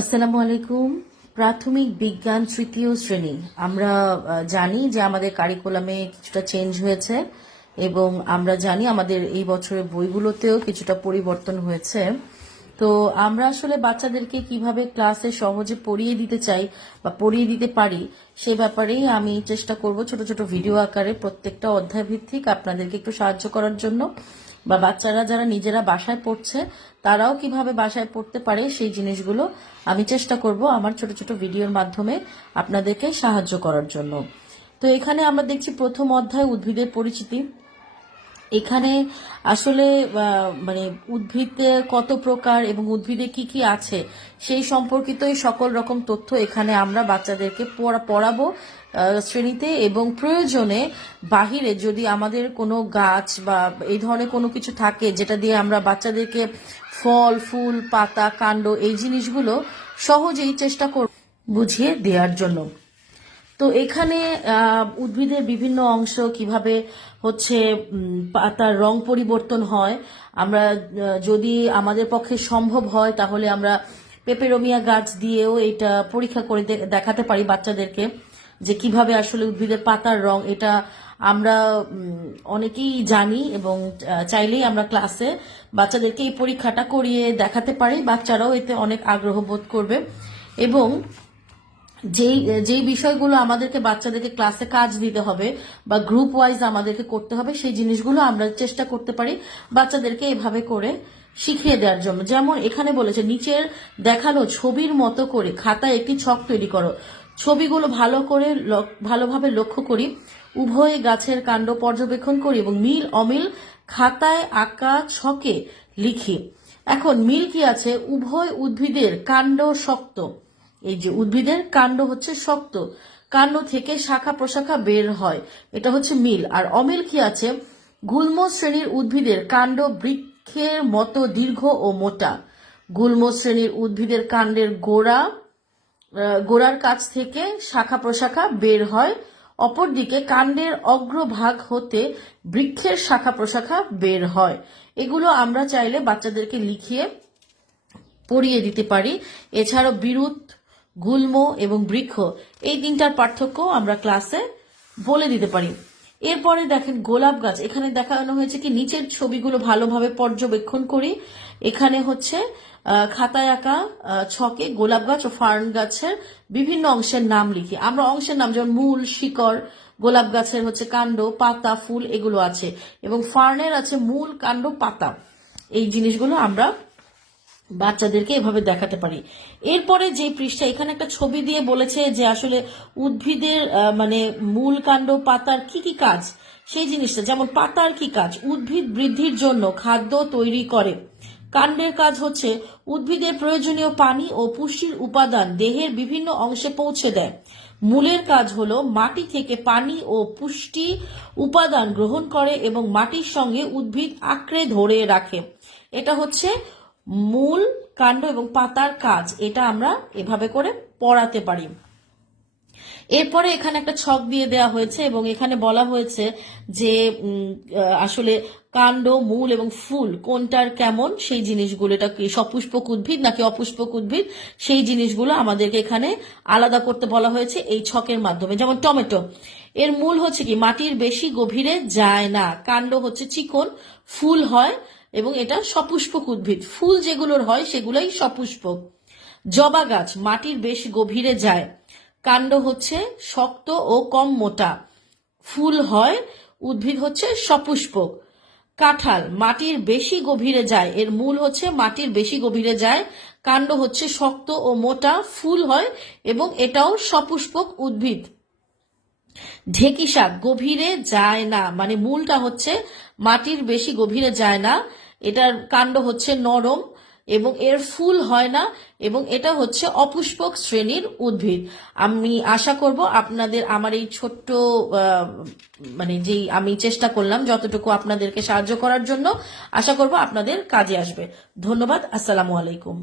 আসসালামু আলাইকুম। প্রাথমিক বিজ্ঞান তৃতীয় শ্রেণী। আমরা জানি যে আমাদের কারিকুলামে কিছুটা চেঞ্জ হয়েছে এবং আমরা জানি আমাদের এই বছরের বইগুলোতেও কিছুটা পরিবর্তন হয়েছে। তো আমরা আসলে বাচ্চাদেরকে কিভাবে ক্লাসে সহজে পড়িয়ে দিতে চাই বা পড়িয়ে দিতে পারি সে ব্যাপারেই আমি চেষ্টা করব ছোট ছোট ভিডিও আকারে প্রত্যেকটা অধ্যায় ভিত্তিক আপনাদেরকে একটু সাহায্য করার জন্য, বা বাচ্চারা যারা নিজেরা বাসায় পড়ছে তারাও কিভাবে বাসায় পড়তে পারে সেই জিনিসগুলো আমি চেষ্টা করব আমার ছোট ছোট ভিডিওর মাধ্যমে আপনাদেরকে সাহায্য করার জন্য। তো এখানে আমরা দেখছি প্রথম অধ্যায় উদ্ভিদের পরিচিতি। এখানে আসলে মানে উদ্ভিদে কত প্রকার এবং উদ্ভিদে কি কি আছে সেই সম্পর্কিত সকল রকম তথ্য এখানে আমরা বাচ্চাদেরকে পড়াবো শ্রেণীতে, এবং প্রয়োজনে বাহিরে যদি আমাদের কোনো গাছ বা এই ধরনের কোনো কিছু থাকে যেটা দিয়ে আমরা বাচ্চাদেরকে ফল ফুল পাতা কাণ্ড এই জিনিসগুলো সহজেই চেষ্টা করব বুঝিয়ে দেওয়ার জন্য। তো এখানে উদ্ভিদের বিভিন্ন অংশ কিভাবে হচ্ছে পাতার রং পরিবর্তন হয়, আমরা যদি আমাদের পক্ষে সম্ভব হয় তাহলে আমরা পেপেরোমিয়া গাছ দিয়েও এটা পরীক্ষা করে দেখাতে পারি বাচ্চাদেরকে যে কিভাবে আসলে উদ্ভিদের পাতার রং এটা আমরা অনেকেই জানি, এবং চাইলেই আমরা ক্লাসে বাচ্চাদেরকে এই পরীক্ষাটা করিয়ে দেখাতে পারি। বাচ্চারাও এতে অনেক আগ্রহ বোধ করবে, এবং যেই যেই বিষয়গুলো আমাদেরকে বাচ্চাদেরকে ক্লাসে কাজ দিতে হবে বা গ্রুপ ওয়াইজ আমাদেরকে করতে হবে সেই জিনিসগুলো আমরা চেষ্টা করতে পারি বাচ্চাদেরকে এভাবে করে শিখিয়ে দেওয়ার জন্য। যেমন এখানে বলেছে নিচের দেখানো ছবির মতো করে খাতায় একটি ছক তৈরি করো। ছবিগুলো ভালোভাবে লক্ষ্য করি, উভয় গাছের কাণ্ড পর্যবেক্ষণ করি এবং মিল অমিল খাতায় আঁকা ছকে লিখি। এখন মিল কি আছে, উভয় উদ্ভিদের কাণ্ড শক্ত, এই যে উদ্ভিদের কাণ্ড হচ্ছে শক্ত, কাণ্ড থেকে শাখা প্রশাখা বের হয়, এটা হচ্ছে মিল। আর অমিল কি আছে, গুল্ম শ্রেণীর উদ্ভিদের কাণ্ড বৃক্ষের মতো দীর্ঘ ও মোটা। গুল্ম শ্রেণীর উদ্ভিদের কাণ্ডের গোড়ার কাছ থেকে শাখা প্রশাখা বের হয়, অপরদিকে কাণ্ডের অগ্রভাগ হতে বৃক্ষের শাখা প্রশাখা বের হয়। এগুলো আমরা চাইলে বাচ্চাদেরকে লিখিয়ে পড়িয়ে দিতে পারি। এছাড়াও বিরুৎ, গুল্ম এবং বৃক্ষ এই তিনটার পার্থক্য আমরা ক্লাসে বলে দিতে পারি। এরপরে দেখেন গোলাপ গাছ, এখানে দেখানো হয়েছে কি নিচের ছবিগুলো ভালোভাবে পর্যবেক্ষণ করি। এখানে হচ্ছে খাতায় আঁকা ছকে গোলাপ গাছ ও ফার্ন গাছের বিভিন্ন অংশের নাম লিখি। আমরা অংশের নাম যেমন মূল, শিকড়, গোলাপ গাছের হচ্ছে কাণ্ড, পাতা, ফুল এগুলো আছে, এবং ফার্নের আছে মূল, কাণ্ড, পাতা। এই জিনিসগুলো আমরা বাচ্চাদেরকে এভাবে দেখাতে পারি। এরপরে যে পৃষ্ঠা এখানে একটা ছবি দিয়ে বলেছে যে আসলে উদ্ভিদের মানে মূল, কাণ্ড, পাতার কি কি কাজ সেই জিনিসটা, যেমন পাতার কি কাজ, উদ্ভিদ বৃদ্ধির জন্য খাদ্য তৈরি করে। কাণ্ডের কাজ হচ্ছে উদ্ভিদের প্রয়োজনীয় পানি ও পুষ্টির উপাদান দেহের বিভিন্ন অংশে পৌঁছে দেয়। মূলের কাজ হলো মাটি থেকে পানি ও পুষ্টি উপাদান গ্রহণ করে এবং মাটির সঙ্গে উদ্ভিদ আঁকড়ে ধরে রাখে। এটা হচ্ছে মূল, কাণ্ড এবং পাতার কাজ, এটা আমরা এভাবে করে পড়াতে পারি। এরপরে এখানে একটা ছক দিয়ে দেওয়া হয়েছে এবং এখানে বলা হয়েছে যে আসলে কাণ্ড, মূল এবং ফুল কোনটার কেমন সেই জিনিসগুলো, এটা কি সপুষ্পক উদ্ভিদ নাকি অপুষ্পক উদ্ভিদ সেই জিনিসগুলো আমাদেরকে এখানে আলাদা করতে বলা হয়েছে এই ছকের মাধ্যমে। যেমন টমেটো, এর মূল হচ্ছে কি মাটির বেশি গভীরে যায় না, কাণ্ড হচ্ছে চিকন, ফুল হয় এবং এটা সপুষ্পক উদ্ভিদ, ফুল যেগুলোর হয় সেগুলোই সপুষ্পক। জবা গাছ মাটির বেশ গভীরে যায়, কাণ্ড হচ্ছে শক্ত ও কম মোটা, ফুল হয়, উদ্ভিদ হচ্ছে সপুষ্পক। কাঁঠাল মাটির বেশি গভীরে যায়, এর মূল হচ্ছে মাটির বেশি গভীরে যায়, কাণ্ড হচ্ছে শক্ত ও মোটা, ফুল হয় এবং এটাও সপুষ্পক উদ্ভিদ। ঢেঁকি শাক গভীরে যায় না, মানে মূলটা হচ্ছে মাটির বেশি গভীরে যায় না, এটার কাণ্ড হচ্ছে নরম এবং এর ফুল হয় না, এবং এটা হচ্ছে অপুষ্পক শ্রেণীর উদ্ভিদ। আমি আশা করব আপনাদের আমার এই ছোট্ট মানে যেই আমি চেষ্টা করলাম যতটুকু আপনাদেরকে সাহায্য করার জন্য, আশা করব আপনাদের কাজে আসবে। ধন্যবাদ। আসসালামু আলাইকুম।